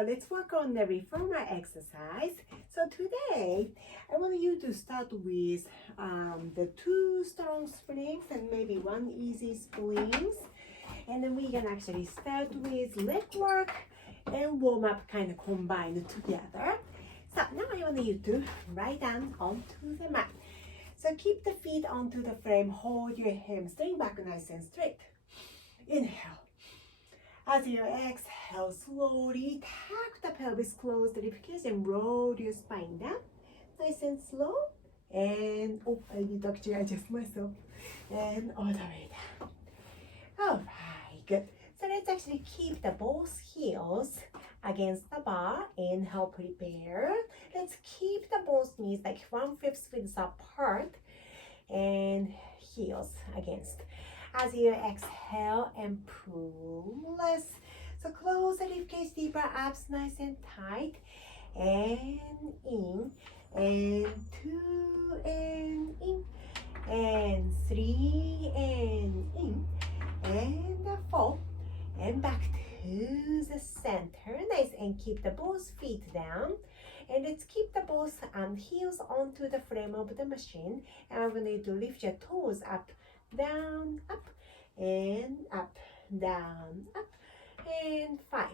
let's work on the reformer exercise. So today, I want you to start with the 2 strong springs and maybe 1 easy springs. And then we can actually start with leg work and warm up kind of combined together. So now I want you to lie down onto the mat. So keep the feet onto the frame, hold your hamstring back nice and straight. Inhale. As you exhale, slowly tuck the pelvis, close the ribcage and roll your spine down. Nice and slow. And, oh, I need to actually adjust myself. And all the way down. Alright, good. So let's actually keep the both heels against the bar. Inhale, prepare. Let's keep the both knees like 1/5 width apart and heels against. As you exhale and pull less. So close the ribcage, deeper abs nice and tight. And in. And 2 and in. And 3 and in. And 4. And back to the center. Nice. And keep the both feet down. And let's keep the both heels onto the frame of the machine. And I'm going to lift your toes up. Down, up, and up, down, up, and 5,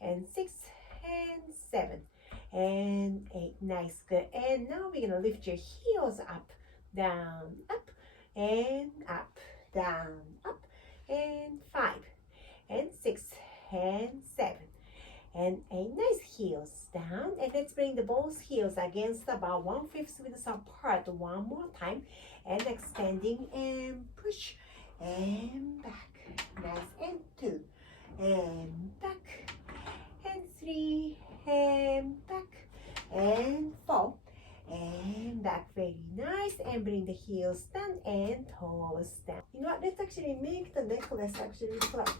and 6, and 7, and 8. Nice, good. And now we're gonna lift your heels up, down, up, and up, down, up, and 5, and 6, and 7, and 8. Nice, heels down. And let's bring the both heels against about 1/5 width apart one more time. And extending and push and back. Nice. And 2 and back. And 3 and back. And 4 and back. Very nice. And bring the heels down and toes down. You know what? Let's actually make the necklace actually flat.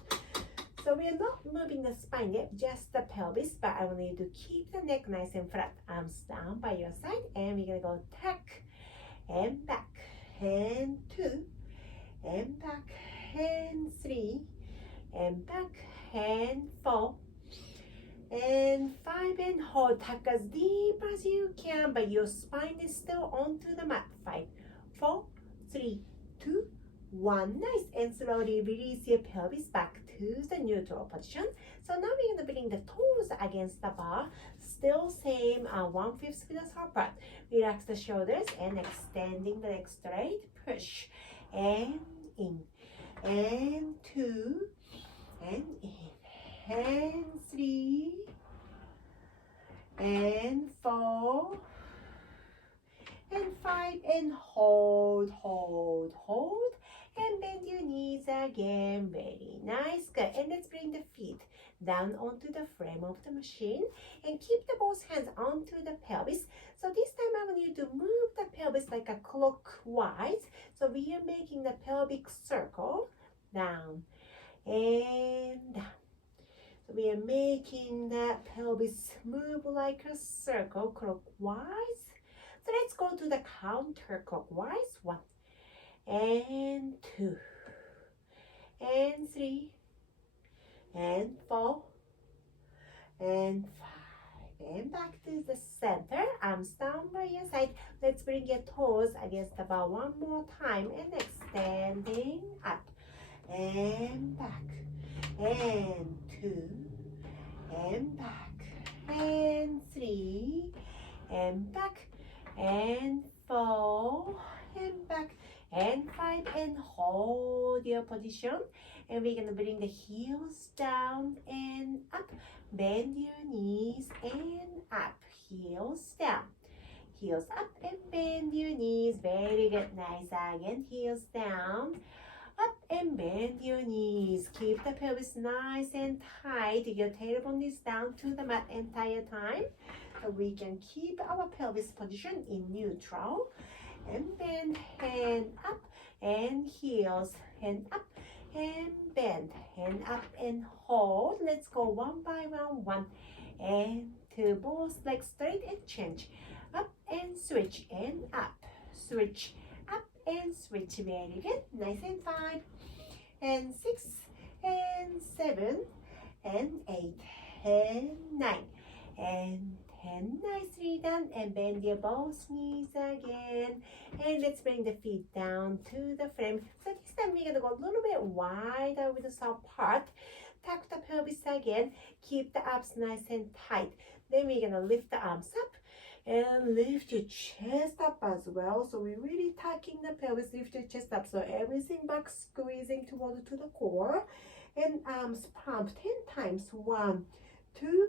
So we are not moving the spine yet, just the pelvis, but I want you to keep the neck nice and flat. Arms down by your side, and we're gonna go tuck and back, and 2, and back, and 3, and back, and 4, and 5, and hold. Tuck as deep as you can, but your spine is still onto the mat. 5, 4, 3, 2, 1. Nice. And slowly release your pelvis back to the neutral position. So now we're going to bring the toes against the bar. Still same 1/5 width apart. Relax the shoulders and extending the leg straight. Push and in. And 2 and in. And 3 and 4 and 5 and hold, hold, hold. And bend your knees again. Very nice. Good. And let's bring the feet down onto the frame of the machine. And keep the both hands onto the pelvis. So this time I want you to move the pelvis like a clockwise. So we are making the pelvic circle. Down and down. So we are making that pelvis move like a circle clockwise. So let's go to the counterclockwise. 1. And 2, and 3, and 4, and 5, and back to the center. Arms down by your side. Let's bring your toes against the bar one more time and extending up and back, and 2, and back, and 3, and back, and 4, and back, and 5, and hold your position. And we're gonna bring the heels down and up. Bend your knees and up. Heels down. Heels up and bend your knees. Very good. Nice. Again, heels down. Up and bend your knees. Keep the pelvis nice and tight. Your tailbone is down to the mat entire time. So we can keep our pelvis position in neutral. And bend, hand up, and heels, hand up, and bend, hand up, and hold. Let's go one by one. 1 and 2. Both legs straight and change. Up and switch, and up. Switch, up and switch. Very good. Nice. And 5, and 6, and 7, and 8, and 9, and 10. Nicely done. And bend your both knees again. And let's bring the feet down to the frame. So this time we're gonna go a little bit wider with the soft part. Tuck the pelvis again. Keep the abs nice and tight. Then we're gonna lift the arms up and lift your chest up as well. So we're really tucking the pelvis, lift your chest up. So everything back, squeezing toward to the core. And arms pump 10 times. 1, 2,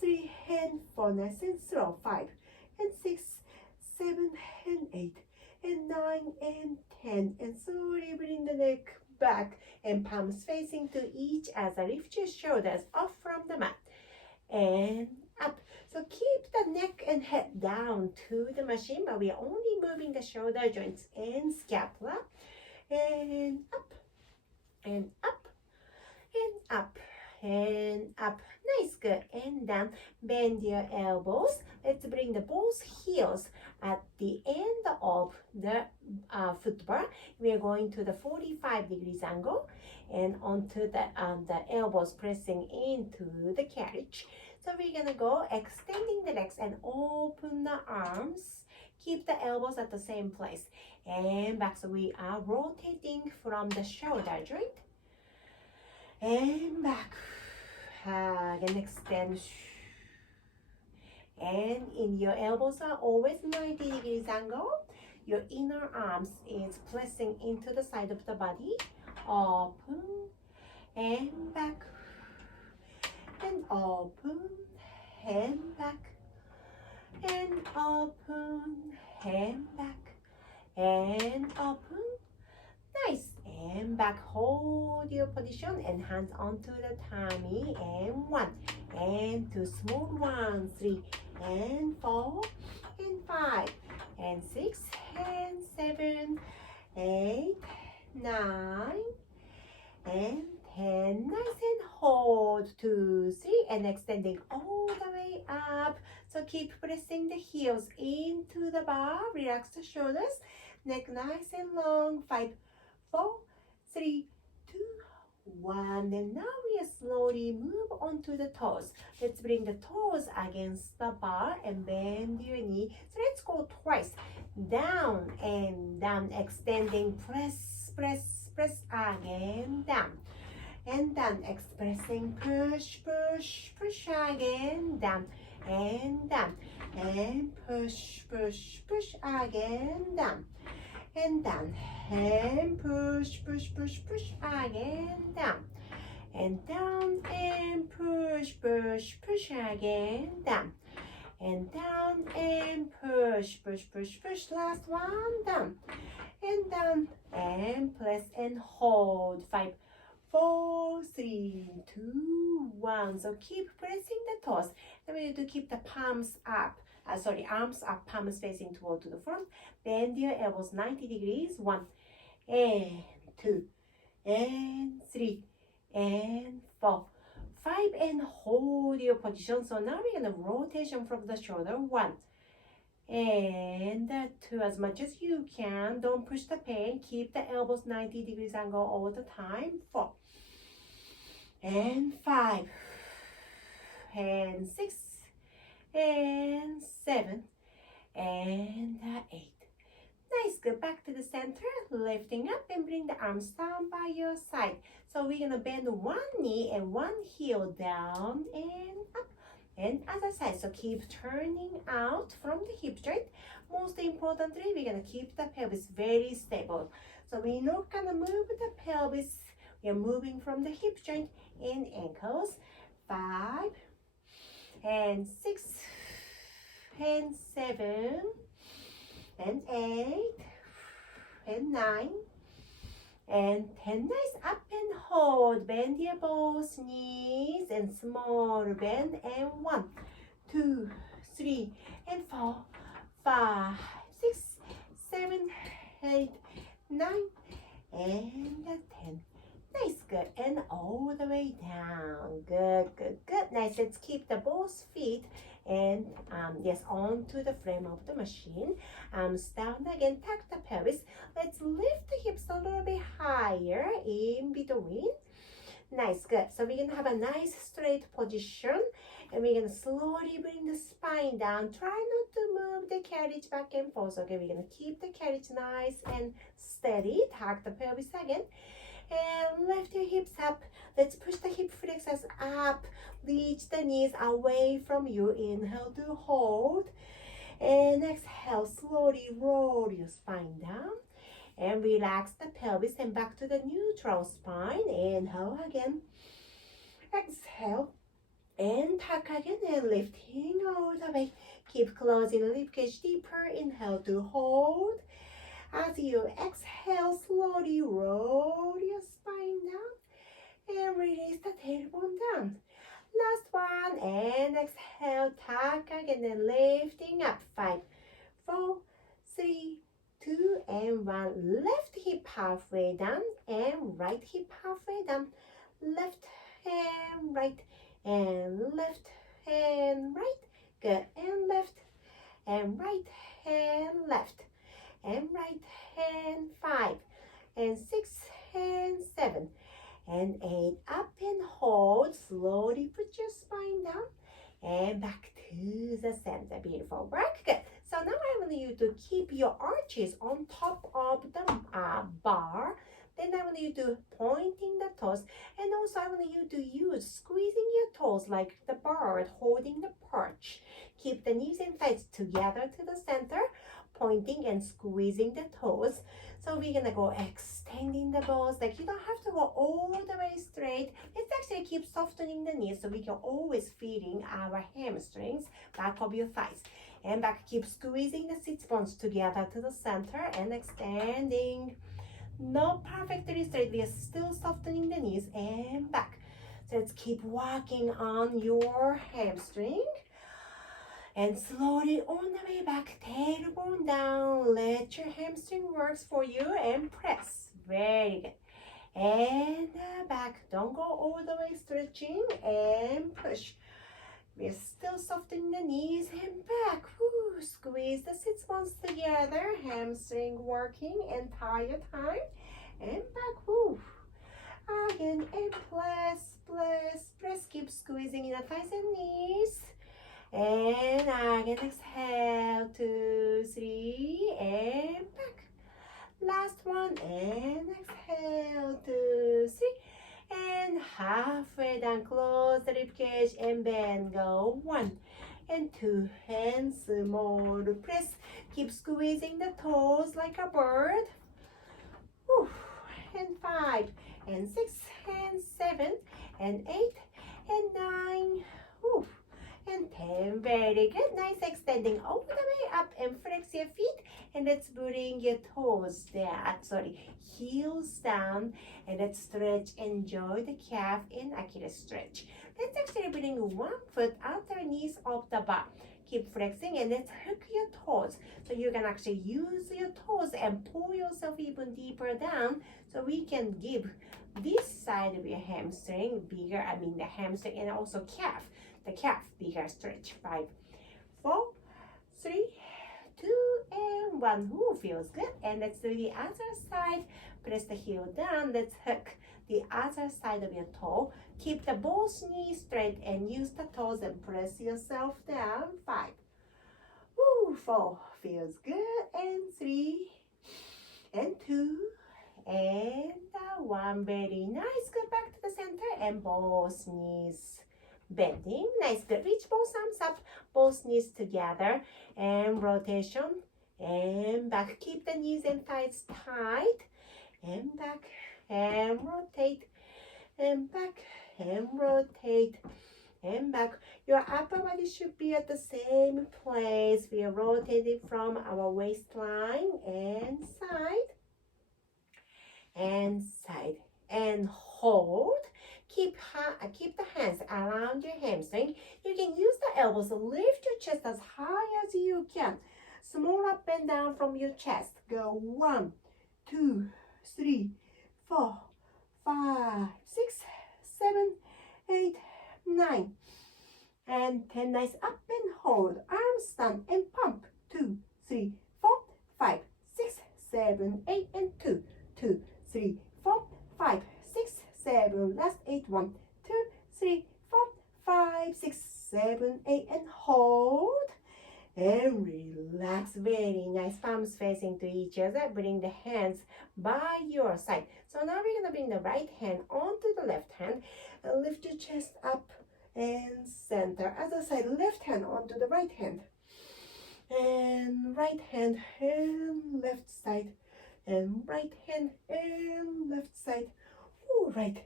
3, and 4. Nice and slow. 5 and 6, 7 and 8, and 9 and 10. And slowly bring the neck back and palms facing to each other. Lift your shoulders off from the mat and up. So keep the neck and head down to the machine, but we are only moving the shoulder joints and scapula. And up, and up, and up, and up. Nice, good. And down. Bend your elbows. Let's bring the both heels at the end of the foot bar. We are going to the 45 degrees angle and onto the elbows pressing into the carriage. So we're gonna go extending the legs and open the arms. Keep the elbows at the same place and back. So we are rotating from the shoulder joint and back. Again, extend. And in your elbows are always 90 degrees angle. Your inner arms is pressing into the side of the body. Open and back. And open and back. And open and back. And open. Nice. And back. Hold your position and hands onto the tummy. And 1 and 2. Small 1, 3 and 4 and 5 and 6 and 7, 8, 9 and 10. Nice, and hold 2, 3 and extending all the way up. So keep pressing the heels into the bar. Relax the shoulders. Neck nice and long. 5, 4, 3, 2, 1. And now we slowly move onto the toes. Let's bring the toes against the bar and bend your knee. So let's go twice. Down and down. Extending. Press, press, press. Again. Down. And down. Expressing. Push, push, push. Again. Down. And down. And push, push, push. Again. Down. And down. And push, push, push, push. Again. Down. And down. And push, push, push. Again. Down. And down. And push, push, push, push. Last one. Down. And down. And press and hold. 5, 4, 3, 2, 1. So keep pressing the toes. Then we need to keep the palms up. Arms up, palms facing toward to the front. Bend your elbows 90 degrees. 1 and 2 and 3 and 4, 5, and hold your position. So now we're gonna rotation from the shoulder. 1 and 2, as much as you can. Don't push the pain. Keep the elbows 90 degrees angle all the time. 4 and 5 and 6 and 7 and 8. Nice. Go back to the center, lifting up and bring the arms down by your side. So we're gonna bend one knee and one heel down and up and other side. So keep turning out from the hip joint. Most importantly, we're gonna keep the pelvis very stable. So we're not gonna move the pelvis. We are moving from the hip joint and ankles. 5 and 6 and 7 and 8 and 9 and 10. Nice. Up and hold. Bend your both knees and small bend. And 1, 2, 3 and 4, 5, 6, 7, 8, 9 and 10. Nice, good. And all the way down. Good, good, good. Nice. Let's keep the both feet and onto the frame of the machine. Arms down again. Tuck the pelvis. Let's lift the hips a little bit higher in between. Nice, good. So we're gonna have a nice straight position. And we're gonna slowly bring the spine down. Try not to move the carriage back and forth. Okay, we're gonna keep the carriage nice and steady. Tuck the pelvis again. And lift your hips up. Let's push the hip flexors up. Reach the knees away from you. Inhale to hold. And exhale, slowly roll your spine down. And relax the pelvis and back to the neutral spine. Inhale again. Exhale. And tuck again and lifting all the way. Keep closing the ribcage deeper. Inhale to hold. As you exhale, slowly roll your spine down and release the tailbone down. Last one, and exhale, tuck again and lifting up. 5, 4, 3, 2, and 1. Left hip halfway down and right hip halfway down. Left and right and left and right. Good, and left and right and left. And right hand 5 and 6 and 7 and 8. Up and hold. Slowly put your spine down and back to the center. Beautiful work. Good. So now I want you to keep your arches on top of the bar. Then I want you to pointing the toes, and also I want you to use squeezing your toes like the bird holding the perch. Keep the knees and thighs together to the center, pointing and squeezing the toes. So we're gonna go extending the balls. Like you don't have to go all the way straight. Let's actually keep softening the knees so we can always feeling our hamstrings, back of your thighs. And back, keep squeezing the sit bones together to the center and extending. Not perfectly straight, we are still softening the knees and back. So let's keep working on your hamstring. And slowly on the way back, tailbone down. Let your hamstring works for you and press. Very good. And back. Don't go all the way stretching and push. We're still softening the knees and back. Woo. Squeeze the sit bones together. Hamstring working entire time. And back. Woo. Again. And press, press, press. Keep squeezing in the thighs and knees. And again, exhale, 2, 3, and back. Last one, and exhale, 2, 3, and halfway down, close the ribcage and bend, go 1 and 2, and small press. Keep squeezing the toes like a bird. Whew. And 5, and 6, and 7, and 8, and 9, whew. And 10. Very good. Nice extending all the way up and flex your feet. And let's bring your toes down. Heels down. And let's stretch. Enjoy the calf and Achilles stretch. Let's actually bring one foot underneath of the bar. Keep flexing and let's hook your toes. So you can actually use your toes and pull yourself even deeper down. So we can give this side of your hamstring bigger. The hamstring and also calf. The calf, bigger stretch. 5, 4, 3, 2, and 1. Ooh, feels good. And let's do the other side. Press the heel down. Let's hook the other side of your toe. Keep the both knees straight and use the toes and press yourself down. 5, 4, feels good. And 3, and 2, and 1. Very nice. Go back to the center and both knees bending. Nice. Good. Reach both arms up, both knees together, and rotation and back. Keep the knees and thighs tight and back and rotate and back and rotate and back. Your upper body should be at the same place. We are rotating from our waistline and side and hold. Keep the hands around your hamstring. You can use the elbows to lift your chest as high as you can. Small up and down from your chest. Go 1, 2, 3, 4, 5, 6, 7, 8, 9, and 10. Nice. Up and hold. Arms down and pump. 2, 3, 4, 5, 6, 7, 8, and 2, 2, 3, 4, 5, 6, 7. Last 8. 1, 2, 3, 4, 5, 6, 7, 8, and hold. And relax. Very nice. Palms facing to each other. Bring the hands by your side. So now we're going to bring the right hand onto the left hand. And lift your chest up and center. Other side, left hand onto the right hand. And right hand and left side. And right hand and left side. Ooh, right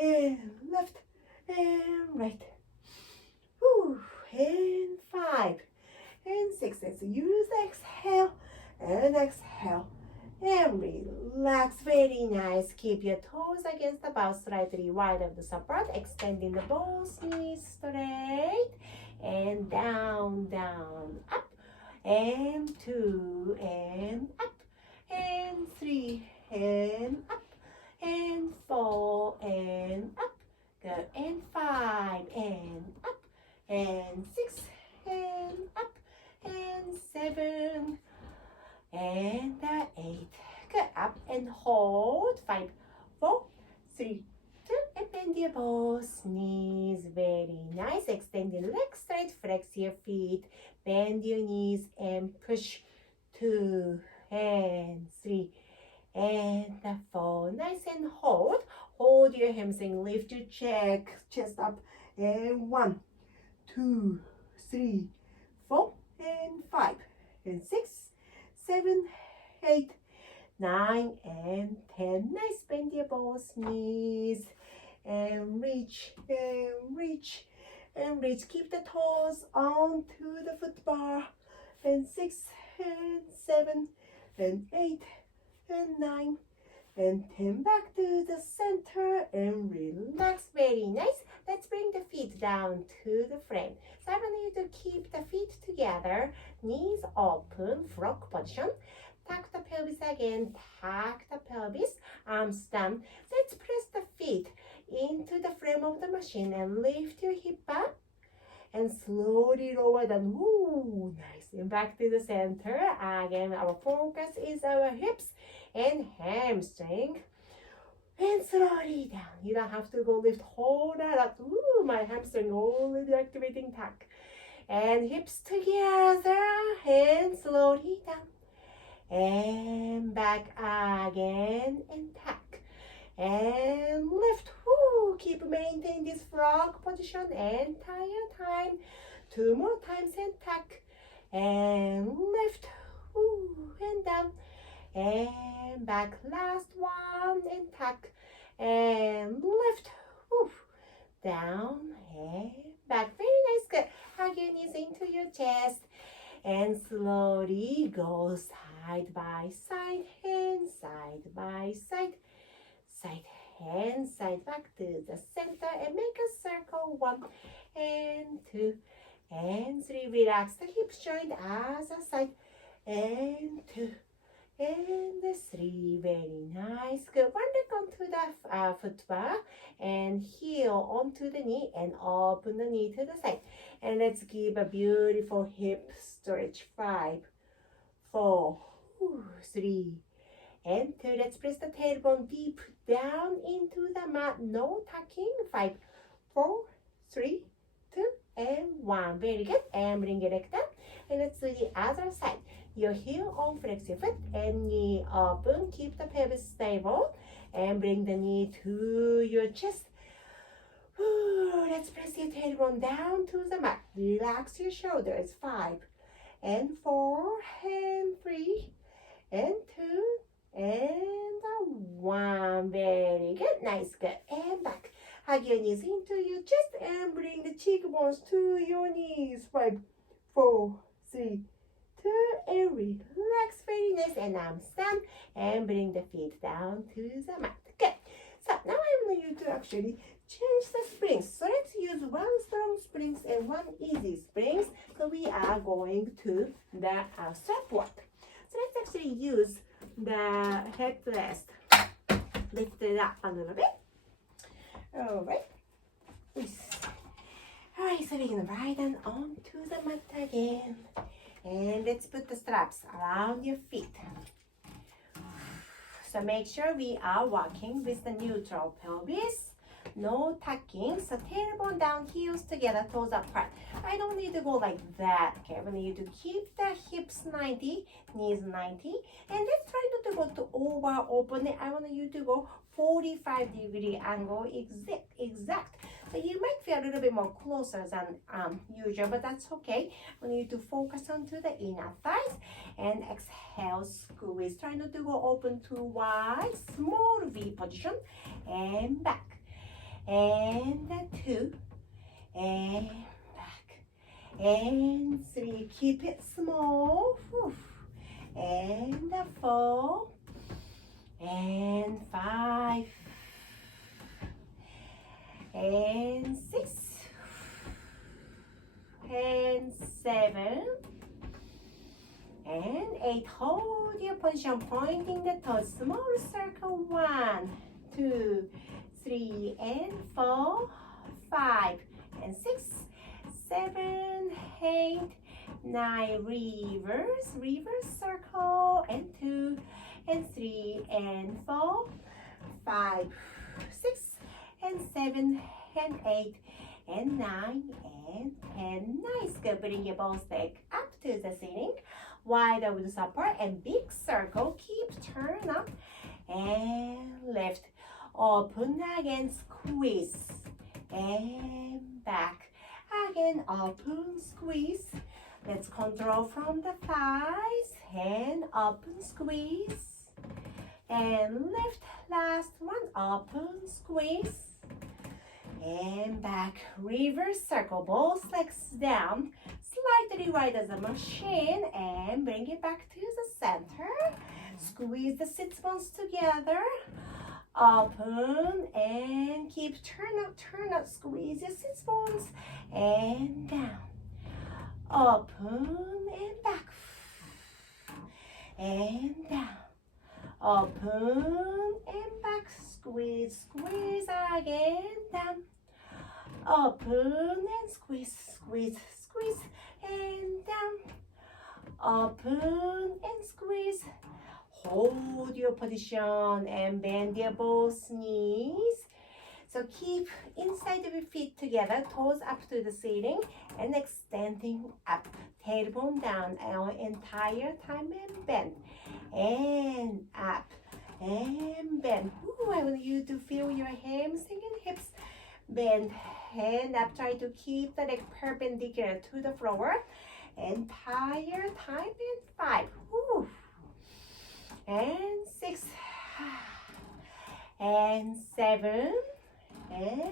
and left and right. Ooh, and 5 and 6. Let's use the exhale and exhale and relax. Very nice. Keep your toes against the bow, slightly wide of the support, extending the both knees straight and down, down, up, and 2 and up, and 3 and up, and 4 and up, go, and 5 and up, and 6 and up, and 7 and 8. Go up and hold. 5, 4, 3, 2, and bend your both knees. Very nice. Extend your legs straight, flex your feet, bend your knees and push. 2 and 3 and 4. Nice, and hold. Hold your hamstring, lift your chest up, and 1, 2, 3, 4, and 5, and 6, 7, 8, 9, and 10. Nice. Bend your both knees and reach and reach and reach. Keep the toes onto the foot bar. And 6 and 7 and 8 and 9 and 10. Back to the center and relax. Very nice. Let's bring the feet down to the frame. So I want you to keep the feet together, knees open, frog position. Tuck the pelvis again, tuck the pelvis, arms down. Let's press the feet into the frame of the machine and lift your hip up and slowly lower down. Ooh, nice. And back to the center. Again, our focus is our hips and hamstring. And slowly down. You don't have to go lift, hold that up. Ooh, my hamstring already activating tuck. And hips together and slowly down. And back again and tuck. And lift. Ooh, keep maintain this frog position entire time. 2 more times and tuck. And lift. Ooh, and down. And back, last one, and tuck, and lift, oof, down, and back. Very nice. Good. Hug your knees into your chest, and slowly go side by side, and side by side, side, and side, back to the center, and make a circle. 1 and 2 and 3. Relax the hips joint as a side, and 2 and 3. Very nice. Good. 1 leg onto the foot bar and heel onto the knee and open the knee to the side. And let's give a beautiful hip stretch. 5, 4, 3, and 2. Let's press the tailbone deep down into the mat. No tucking. 5, 4, 3, 2, and 1. Very good. And bring your leg down. And let's do the other side. Your heel on, flex your foot and knee open. Keep the pelvis stable and bring the knee to your chest. Ooh, let's press your tailbone down to the mat. Relax your shoulders. 5 and 4 and 3 and 2 and 1. Very good. Nice. Good. And back. Hug your knees into your chest and bring the cheekbones to your knees. 5, 4, 3, 2, and relax. Very nice. And arms down and bring the feet down to the mat. Good. So now I want you to actually change the springs. So let's use 1 strong springs and 1 easy springs. So we are going to the strap work. So let's actually use the headrest. Lift it up a little bit. All right. All right, so we're going to ride on onto the mat again. And let's put the straps around your feet. So make sure we are walking with the neutral pelvis. no tucking. So tailbone down, heels together, toes apart. I don't need to go like that. Okay, we need to keep the hips 90, knees 90. And let's try not to go to over open. I want you to go 45-degree angle exact. So you might feel a little bit more closer than usual, but that's okay. We need to focus onto the inner thighs and exhale, squeeze. Try not to go open too wide. Small V position and back. And 2 and back. And 3. Keep it small. And 4 and 5 and 6 and 7 and 8. Hold your position, pointing the toes. Small circle. 1, 2, 3 and 4, 5 and 6, 7, 8, 9. Reverse circle. And 2 and 3 and 4, 5, 6 and 7 and 8 and 9 and 10. Nice. Good. Bring your both legs up to the ceiling. Wide over the support and big circle. Keep turn up and lift. Open again. Squeeze and back. Again, open, squeeze. Let's control from the thighs. And open, squeeze. And lift. Last one. Open, squeeze. And back. Reverse circle. Both legs down. Slightly wide as a machine. And bring it back to the center. Squeeze the sit bones together. Open and keep turn up. Squeeze your sit bones. And down. Open and back. And down. Open and back. Squeeze again. Down. Open and squeeze and down. Open and squeeze. Hold your position and bend your both knees. So keep inside of your feet together, toes up to the ceiling and extending up. Tailbone down our entire time and bend. And up and bend. Ooh, I want you to feel your hamstring and hips bend. Hand up. Try to keep the leg perpendicular to the floor. Entire time in 5. Ooh. And 6 and 7 and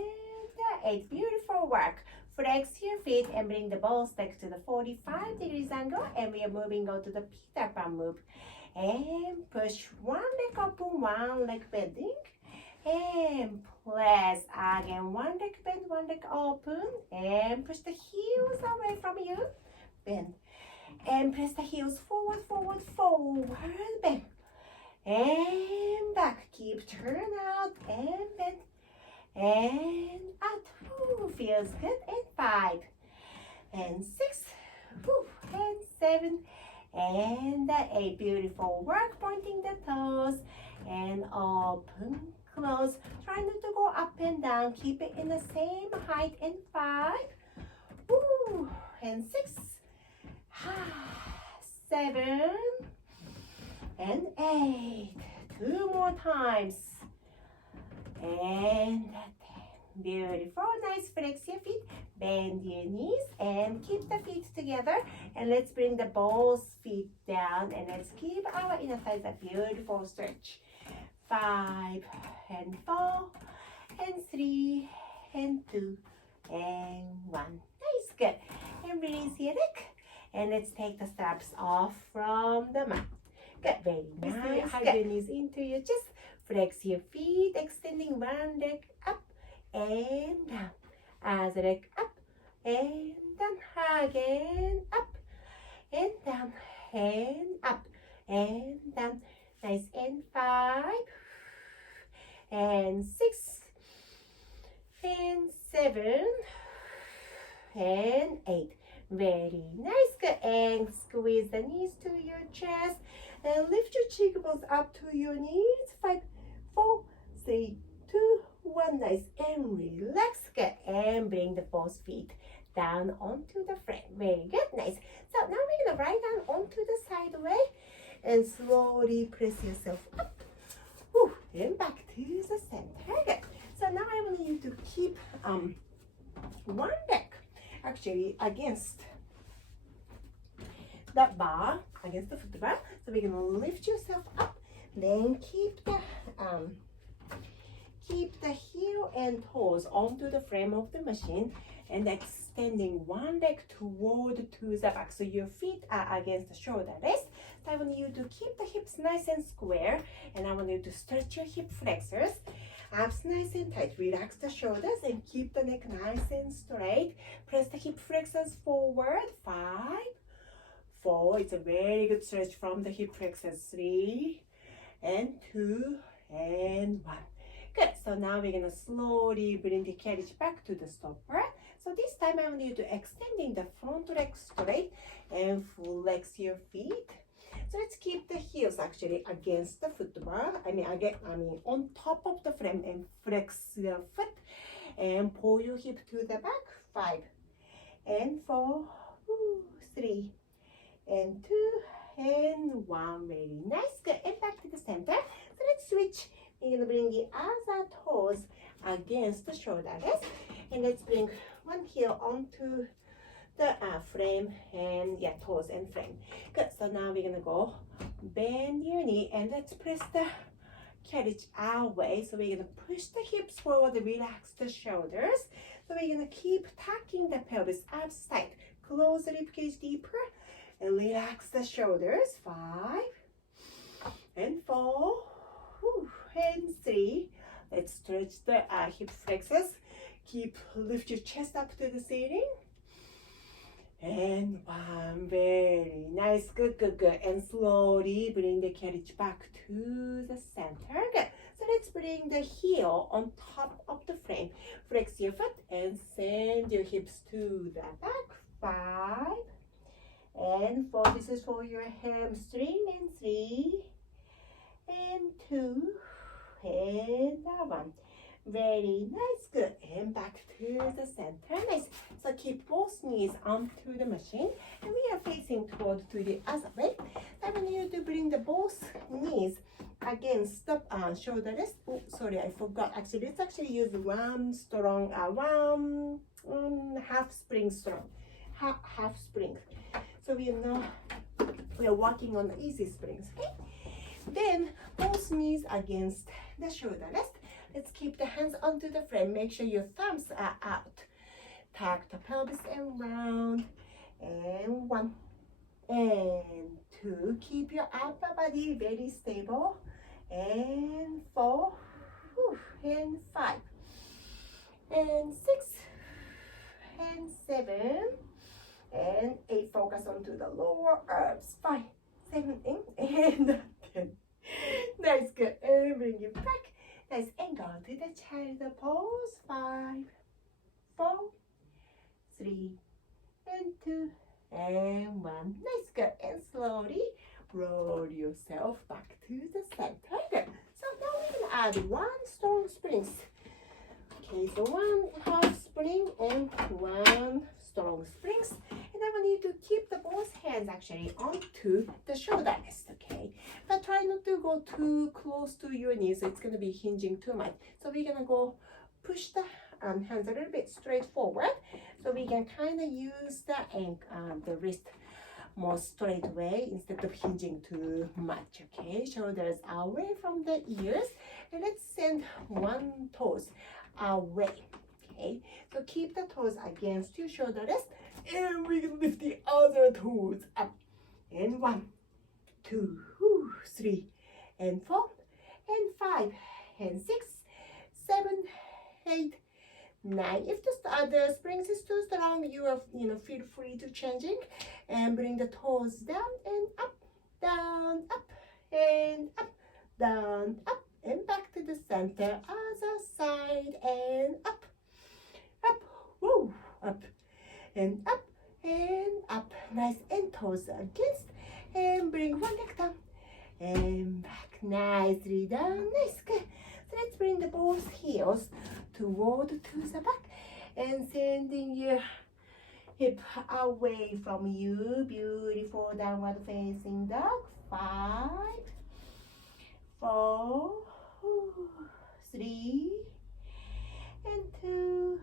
8. Beautiful work. Flex your feet and bring the both legs to the 45 degrees angle, and we are moving on to the Peter Pan move. And push one leg open, one leg bending, and press again. One leg bend, one leg open, and push the heels away from you. Bend and press the heels forward, bend and back. Keep turn out and bend and out. Ooh, feels good. And 5 and 6 and 7 and 8. Beautiful work. Pointing the toes and open, close. Try not to go up and down. Keep it in the same height. And 5 and 6 7 and 8. 2 more times. And 10. Beautiful. Nice. Flex your feet. Bend your knees and keep the feet together. And let's bring the both feet down. And let's give our inner thighs a beautiful stretch. 5 and 4 and 3 and 2 and 1. Nice. Good. And release your leg. And let's take the straps off from the mat. Good. Very nice. Hug your knees into your chest. Flex your feet, extending one leg up and down. Other leg up and down. Again, up and down. And up and down. Nice. And 5 and 6 and 7 and 8. Very nice. Good. And squeeze the knees to your chest and lift your cheekbones up to your knees. 5, 4, 3, 2, one, nice, and relax, good, and bring the both feet down onto the frame. Very good, nice. So now we're gonna right down onto the side way and slowly press yourself up. Whew, and back to the center. Good. So now I want you to keep one leg actually against the bar, against the foot bar. So we're gonna lift yourself up, then keep the heel and toes onto the frame of the machine and extending one leg toward to the back. So your feet are against the shoulder rest. So I want you to keep the hips nice and square, and I want you to stretch your hip flexors. Abs nice and tight. Relax the shoulders and keep the neck nice and straight. Press the hip flexors forward. 5, 4. It's a very good stretch from the hip flexors. 3 and 2 and 1. Good. So now we're gonna slowly bring the carriage back to the stopper. So this time I want you to extending the front leg straight and flex your feet. So let's keep the heels actually against the foot bar. I mean on top of the frame, and flex your foot and pull your hip to the back. 5 and 4, 3 and 2 and 1. Very nice. Good. And back to the center. So let's switch. You're gonna bring the other toes against the shoulder rest, and let's bring one heel onto the frame and toes and frame. Good. So now we're gonna go bend your knee and let's press the carriage our way. So we're gonna push the hips forward, relax the shoulders. So we're gonna keep tucking the pelvis outside, close the ribcage deeper, and relax the shoulders. 5 and 4. And 3. Let's stretch the hip flexors. Lift your chest up to the ceiling. And 1. Very nice. Good, good, good. And slowly bring the carriage back to the center. Good. So let's bring the heel on top of the frame. Flex your foot and send your hips to the back. 5 and 4. This is for your hamstring. And 3 and 2 and 1. Very nice. Good. And back to the center. Nice. So keep both knees onto the machine, and we are facing toward to the other way. I want you to bring the both knees against the shoulder rest. Oh, sorry, I forgot. Actually, let's actually use one strong, half spring strong, half spring. So we are working on the easy springs. Okay. Then both knees against the shoulder rest. Let's keep the hands onto the frame. Make sure your thumbs are out. Tuck the pelvis and round. And 1 and 2. Keep your upper body very stable. And 4 and 5 and 6 and 7 and 8. Focus onto the lower abs. 5, 7, 8 and 10. Nice. Good. And bring it back. Nice. And go to the child pose. 5, 4, 3 and 2 and 1. Nice. Good. And slowly roll yourself back to the center. Good. So now we're gonna add 1 strong springs. Okay, so 1 half spring and 1 strong springs. And I want you to keep the both hands actually onto the shoulder rest, okay? But try not to go too close to your knees, so it's gonna be hinging too much. So we're gonna go push the hands a little bit straight forward, so we can kind of use the wrist more straight way instead of hinging too much, okay? Shoulders away from the ears, and let's send 1 toes away, okay? So keep the toes against your shoulder rest, and we can lift the other toes up. And 1, 2, 3 and 4 and 5 and 6, 7, 8, 9. If the other springs is too strong, feel free to changing and bring the toes down and up, down, up and up, down, up and back to the center. Other side and up, up, up and up and up. Nice. And toes against, and bring 1 leg down and back. Nicely done. Nice. Good. So So let's bring the both heels toward to the back and sending your hip away from you. Beautiful downward facing dog. 5, 4, 3, and 2,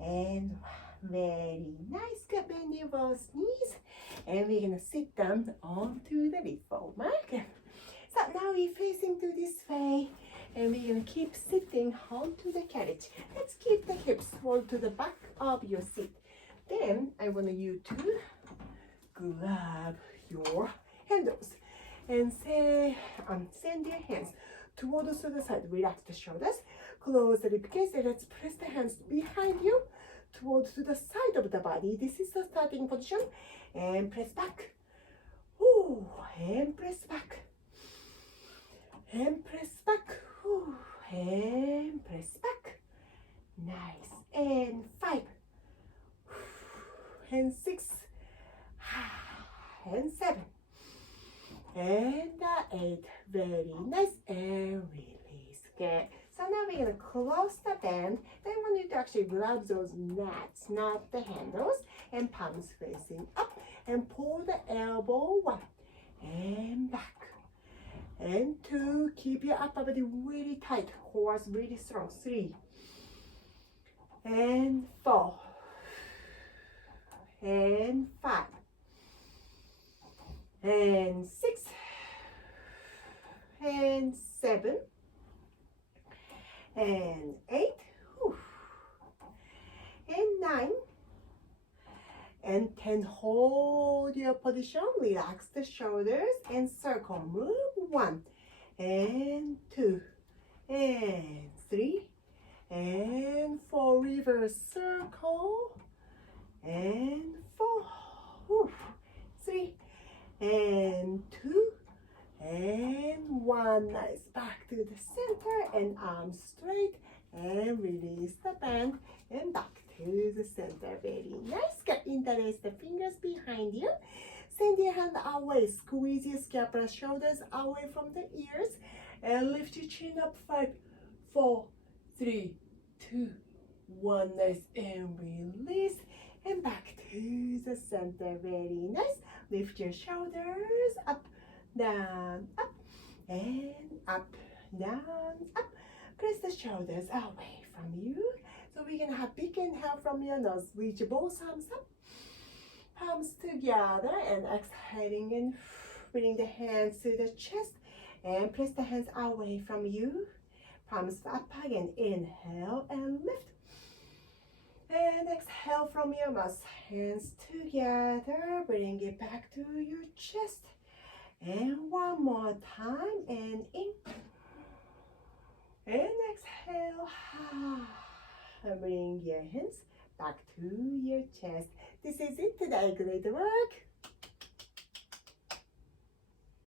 and 1. Very nice. Good. Bend your both knees, and we're gonna sit down onto the reformer. So now we're facing to this way, and we're gonna keep sitting onto the carriage. Let's keep the hips rolled to the back of your seat. Then I want you to grab your handles and send your hands towards the side. Relax the shoulders, close the ribcage, and let's press the hands behind you towards the side of the body. This is the starting position. And press back. Ooh, and press back. And press back. Ooh, and press back. Nice. And 5. And 6. And 7. And 8. Very nice. And release. Good. So now we're going to close the band. Then I want you to actually grab those mats, not the handles, and palms facing up. And pull the elbow 1 and back. And 2. Keep your upper body really tight. Core really strong. 3. And 4. And 5. And 6. And 7. And 8. Whew. And 9. And 10. Hold your position. Relax the shoulders and circle. Move. 1 and 2 and 3 and 4. Reverse circle and 4. Whew. 3 and 2 and 1. Nice. Back to the center and arms straight, and release the band and back to the center. Very nice. Good. Interlace the fingers behind you. Send your hand away. Squeeze your scapular shoulders away from the ears, and lift your chin up. 5, 4, 3, 2, 1. Nice. And release, and back to the center. Very nice. Lift your shoulders up, down, up, and up, down, up. Press the shoulders away from you. So we're gonna have big inhale from your nose. Reach both arms up, palms together, and exhaling and bring the hands to the chest, and press the hands away from you. Palms up again. Inhale and lift. And exhale from your mouth. Hands together. Bring it back to your chest. And one more time. And in. And exhale. And bring your hands back to your chest. This is it today. Great work.